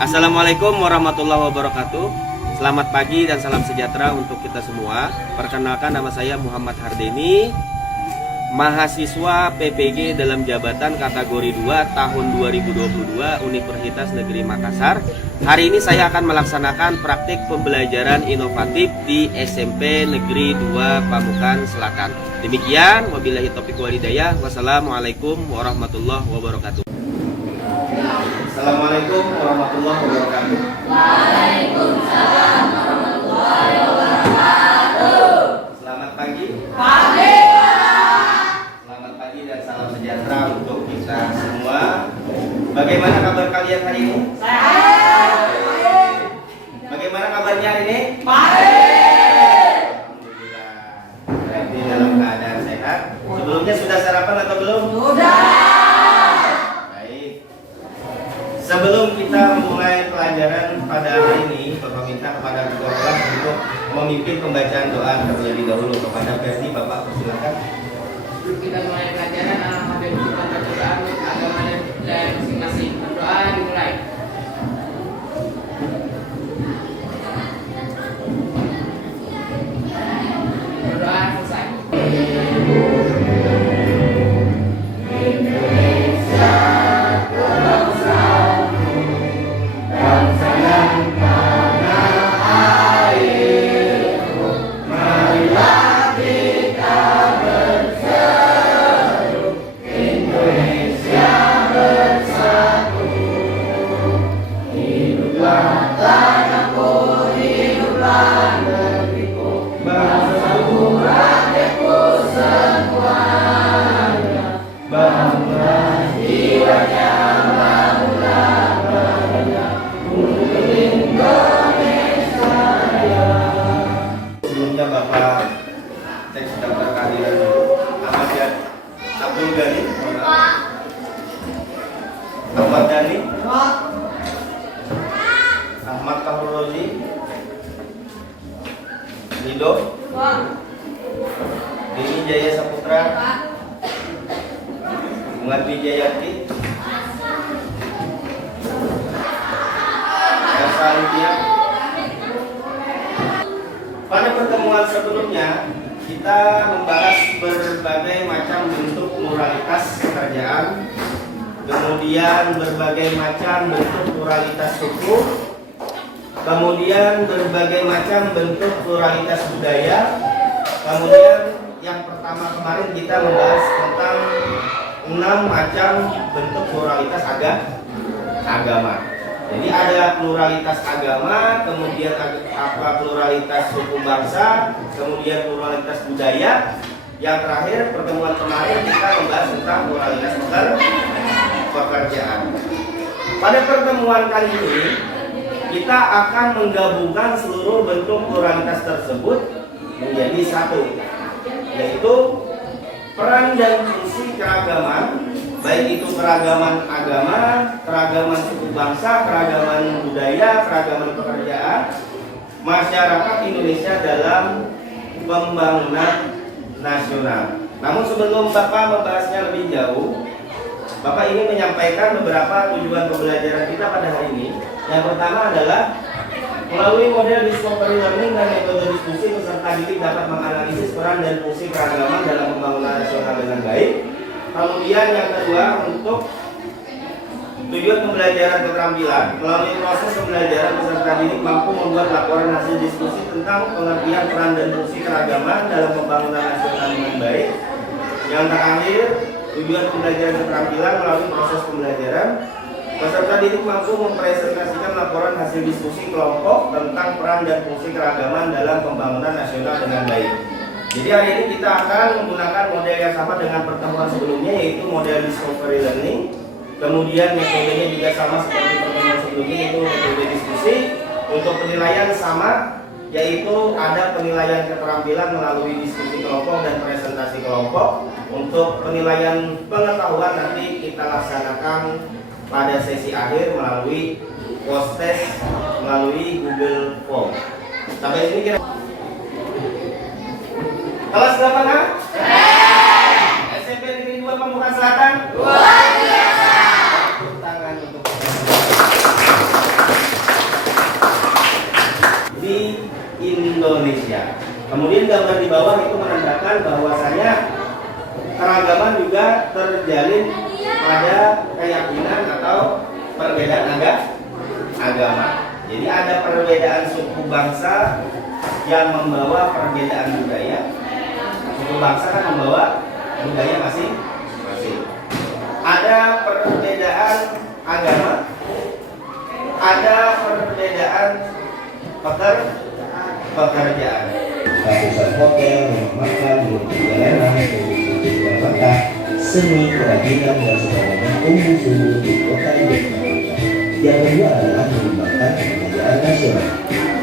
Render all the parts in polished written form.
Assalamualaikum warahmatullahi wabarakatuh. Selamat pagi dan salam sejahtera untuk kita semua. Perkenalkan, nama saya Muhammad Hardeni, mahasiswa PPG dalam jabatan kategori 2 tahun 2022 Universitas Negeri Makassar. Hari ini saya akan melaksanakan praktik pembelajaran inovatif di SMP Negeri 2 Pamukan Selatan. Demikian, wabillahi taufiq wal hidayah. Wassalamualaikum warahmatullahi wabarakatuh. Assalamualaikum warahmatullahi wabarakatuh. Waalaikumsalam warahmatullahi wabarakatuh. Selamat pagi. Pagi. Selamat pagi dan salam sejahtera untuk kita semua. Bagaimana kabar kalian hari ini? Sehat. Bagaimana kabarnya hari ini? Baik. Alhamdulillah. Berarti dalam keadaan sehat. Sebelumnya sudah sarapan atau belum? Sudah. Sebelum kita memulai pelajaran pada hari ini, Bapak minta kepada ketua kelas untuk memimpin pembacaan doa terlebih dahulu. Kepada Ferdi, Bapak persilakan. Kita mulai pelajaran alhamdulillah kita baca doa untuk agama dan masing-masing. Doa dimulai. Berdoa selesai. Sebelumnya Bapak cek daftar kehadiran Ahmad Abdul Ghani, Ahmad Dhani, Ahmad Tahrul Rozi, Rido, Dini Jaya Saputra, Bunga Wijayati, Elsa Lydia. Pada pertemuan sebelumnya kita membahas berbagai macam bentuk pluralitas pekerjaan, kemudian berbagai macam bentuk pluralitas suku, kemudian berbagai macam bentuk pluralitas budaya, kemudian yang pertama kemarin kita membahas tentang 6 macam bentuk pluralitas agama. Jadi ada pluralitas agama, kemudian pluralitas suku bangsa, kemudian pluralitas budaya. Yang terakhir pertemuan kemarin kita membahas tentang pluralitas pekerjaan. Pada pertemuan kali ini kita akan menggabungkan seluruh bentuk pluralitas tersebut menjadi satu, yaitu peran dan fungsi keragaman, baik itu keragaman agama, keragaman suku bangsa, keragaman budaya, keragaman pekerjaan masyarakat Indonesia dalam pembangunan nasional. Namun sebelum Bapak membahasnya lebih jauh, Bapak ingin menyampaikan beberapa tujuan pembelajaran kita pada hari ini. Yang pertama adalah melalui model discovery learning dan metode diskusi, peserta didik dapat menganalisis peran dan fungsi keragaman dalam pembangunan nasional dengan baik. Kemudian yang kedua, untuk tujuan pembelajaran keterampilan, melalui proses pembelajaran peserta didik mampu membuat laporan hasil diskusi tentang pengertian peran dan fungsi keragaman dalam pembangunan nasional dengan baik. Yang terakhir, tujuan pembelajaran keterampilan melalui proses pembelajaran peserta didik mampu mempresentasikan laporan hasil diskusi kelompok tentang peran dan fungsi keragaman dalam pembangunan nasional dengan baik. Jadi hari ini kita akan menggunakan model yang sama dengan pertemuan sebelumnya, yaitu model discovery learning. Kemudian metodenya juga sama seperti pertemuan sebelumnya, yaitu metode diskusi. Untuk penilaian sama, yaitu ada penilaian keterampilan melalui diskusi kelompok dan presentasi kelompok. Untuk penilaian pengetahuan nanti kita laksanakan pada sesi akhir melalui post test melalui Google Form. Sampai sini kira. Kelas berapa, Kak? SMP Negeri 2 Pamukan Selatan. Luar biasa. Tepuk tangan untuk Indonesia. Kemudian gambar di bawah itu menandakan bahwasanya keragaman juga terjalin pada keyakinan atau perbedaan agama. Jadi ada perbedaan suku bangsa yang membawa perbedaan budaya. Suku bangsa kan membawa budaya masing-masing. Ada perbedaan agama, ada perbedaan pekerjaan. Ratusan hotel, rumah makan, perjalanan, pendapatan, seni, kerajinan, dan sebagainya tumbuh di kota Yogyakarta. Yang kedua adalah mengembangkan kebudayaan nasional.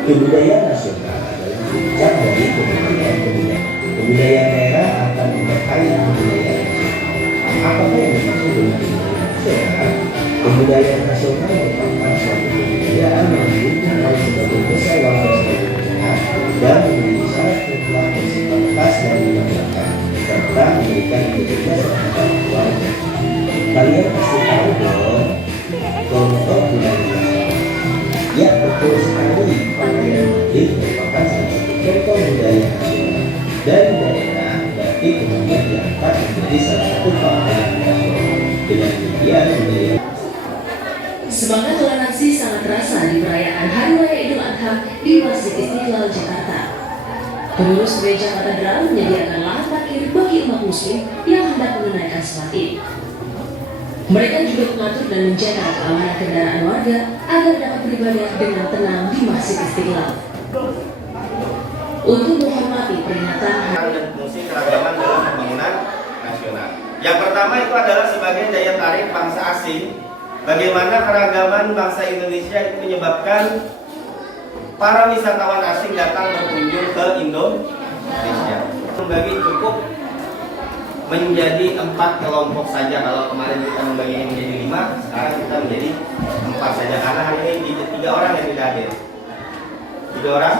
Kebudayaan nasional adalah puncak dari kebudayaan. Kebudayaan daerah akan memperkaya kebudayaan nasional. Apakah yang dimaksud dengan kebudayaan nasional? Kebudayaan nasional merupakan suatu kebudayaan yang didukung oleh sebagian besar warga sebagai pihak dan menjadi syarat mutlak bersifat khas dan dibanggakan serta memberikan identitas terhadap keluarga. Kalian pasti tahu dong contoh budaya nasional. Ya betul sekali, pakaian batik merupakan salah satu contoh budaya nasional dari daerah batik kemudian diangkat menjadi salah satu pakaian nasional. Dengan demikian budaya semangat toleransi sangat terasa di perayaan Hari Raya Idul Adha di Masjid Istiqlal, Jakarta. Pengurus gereja katedral menyediakan lahan parkir bagi umat muslim yang hendak menunaikan sholat Id. Mereka juga mengatur dan menjaga keamanan kendaraan warga agar dapat beribadah dengan tenang di Masjid Istiqlal. Untuk menghormati peringatan dan fungsi keragaman dalam pembangunan nasional. Yang pertama itu adalah sebagai daya tarik bangsa asing. Bagaimana keragaman bangsa Indonesia itu menyebabkan para wisatawan asing datang berkunjung ke Indonesia. Membagi cukup menjadi 4 kelompok saja. Kalau kemarin kita membaginya menjadi 5, sekarang kita menjadi 4 saja karena hari ini 3 orang yang tidak hadir. 3 orang?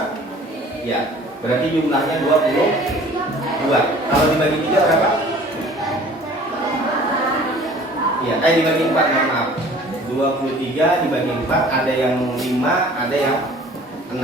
Ya, berarti jumlahnya 22. Kalau dibagi 3 berapa? Ya, dibagi 4, maaf. 23 dibagi 4, ada yang 5, ada yang 6.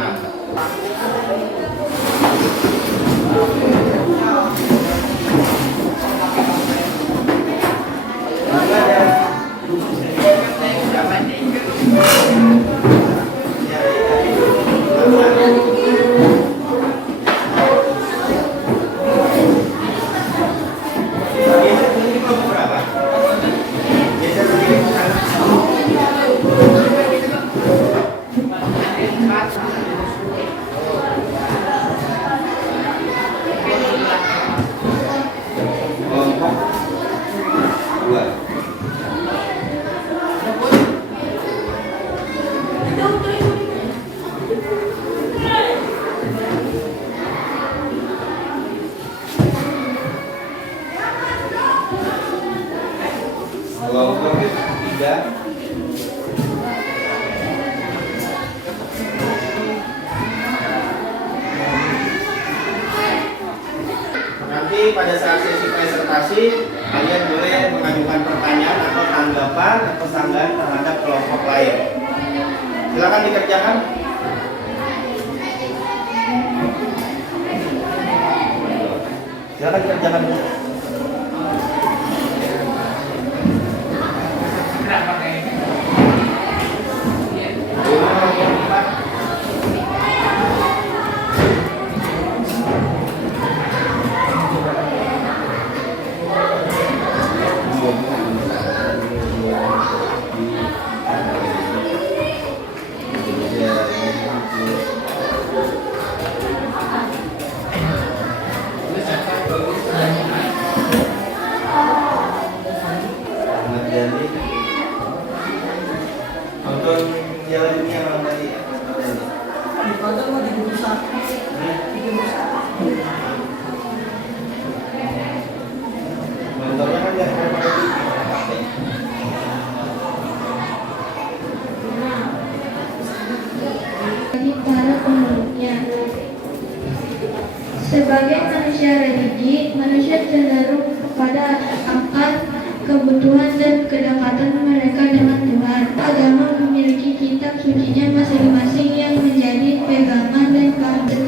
Kelompok 3. Nanti pada saat sesi presentasi kalian boleh mengajukan pertanyaan atau tanggapan atau sanggahan terhadap kelompok lain. Silakan dikerjakan. Silakan dikerjakan. Nonton Piala Dunia malam tadi ya? Padahal mau dibusa. Nontonnya kan nggak ada bagi para pemeluknya. Sebagai manusia religi, manusia cenderung kepada akan kebutuhan dan kedekatan mereka dengan Tuhan. Agama memiliki kitab sucinya masing-masing yang menjadi pegangan dan panduan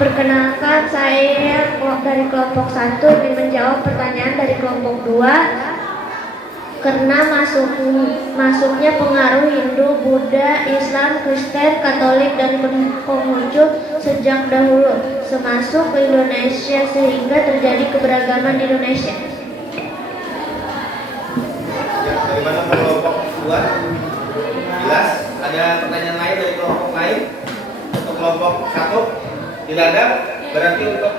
Perkenalkan, saya dari kelompok 1 ingin menjawab pertanyaan dari kelompok 2. Karena masuknya pengaruh Hindu, Buddha, Islam, Kristen, Katolik, dan Konghucu sejak dahulu semasuk ke Indonesia sehingga terjadi keberagaman di Indonesia. Ya, bagaimana kelompok 2? Jelas? Ada pertanyaan lain dari kelompok lain? Untuk kelompok 1? Tidak ada? Berarti untuk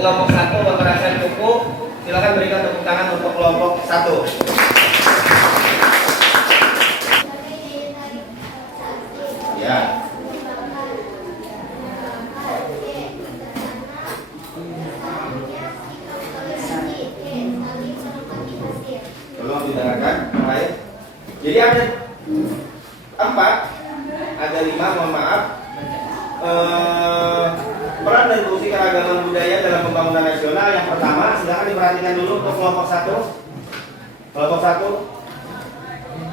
kelompok 1 Bapak rasa cukup. Silakan berikan tepuk tangan untuk kelompok 1. Ya. Tolong didengarkan, baik. Jadi ada 4, ada 5, mohon maaf. Peran dan fungsi keragaman budaya dalam pembangunan nasional. Yang pertama, silakan diperhatikan dulu untuk kelompok 1. Kelompok 1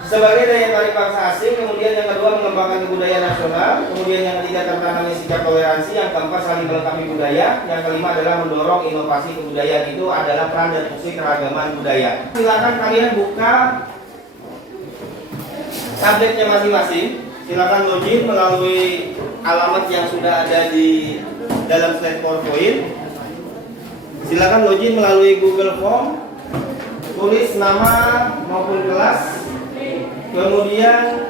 sebagai daya tarik bangsa asing, kemudian yang kedua mengembangkan kebudayaan nasional, kemudian yang ketiga tertanamnya sikap toleransi, yang keempat saling melengkapi budaya, yang kelima adalah mendorong inovasi kebudayaan. Itu adalah peran dan fungsi keragaman budaya. Silakan kalian buka tabletnya masing-masing. Silakan login melalui alamat yang sudah ada di dalam slide PowerPoint. Silakan login melalui Google Form, tulis nama maupun kelas. Kemudian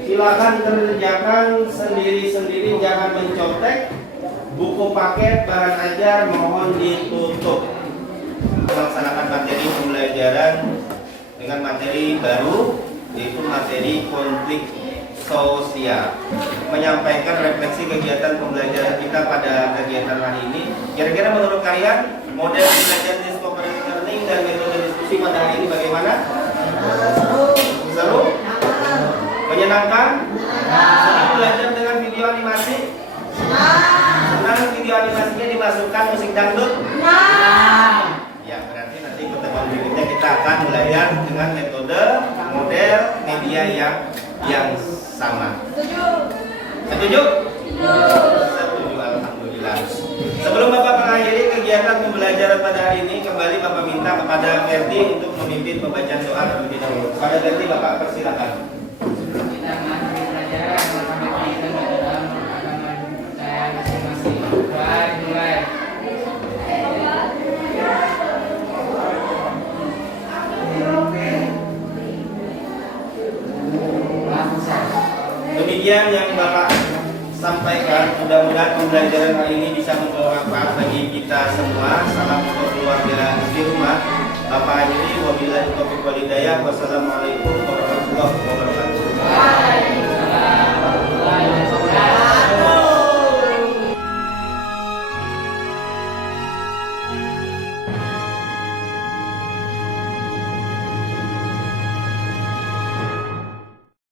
silakan kerjakan sendiri-sendiri, jangan mencontek. Buku paket bahan ajar mohon ditutup. Melaksanakan materi pembelajaran dengan materi baru, yaitu materi konflik sosial. Menyampaikan refleksi kegiatan pembelajaran kita pada kegiatan hari ini. Kira-kira menurut kalian model belajar discovery learning dan metode diskusi pada hari ini bagaimana? Seru? Menyenangkan? Senang belajar dengan video animasi? Senang video animasinya dimasukkan musik dangdut? Ya, berarti nanti pertemuan berikutnya kita akan belajar dengan metode model media yang sama. Setuju? Setuju, alhamdulillah. Sebelum Bapak mengakhiri kegiatan pembelajaran pada hari ini, kembali Bapak minta kepada Ferdi untuk memimpin pembacaan doa terlebih dahulu. Pada Ferdi Bapak persilakan. Kita mengakhiri pelajaran bersama kita berdoa agama saya masing-masing. Doa dimulai. Demikian yang Bapak sampaikan. Mudah-mudahan pembelajaran hari ini bisa membawa manfaat bagi kita semua. Salam untuk keluarga di rumah. Bapak ini wabillahi taufiq wal hidayah. Wassalamualaikum warahmatullahi wabarakatuh.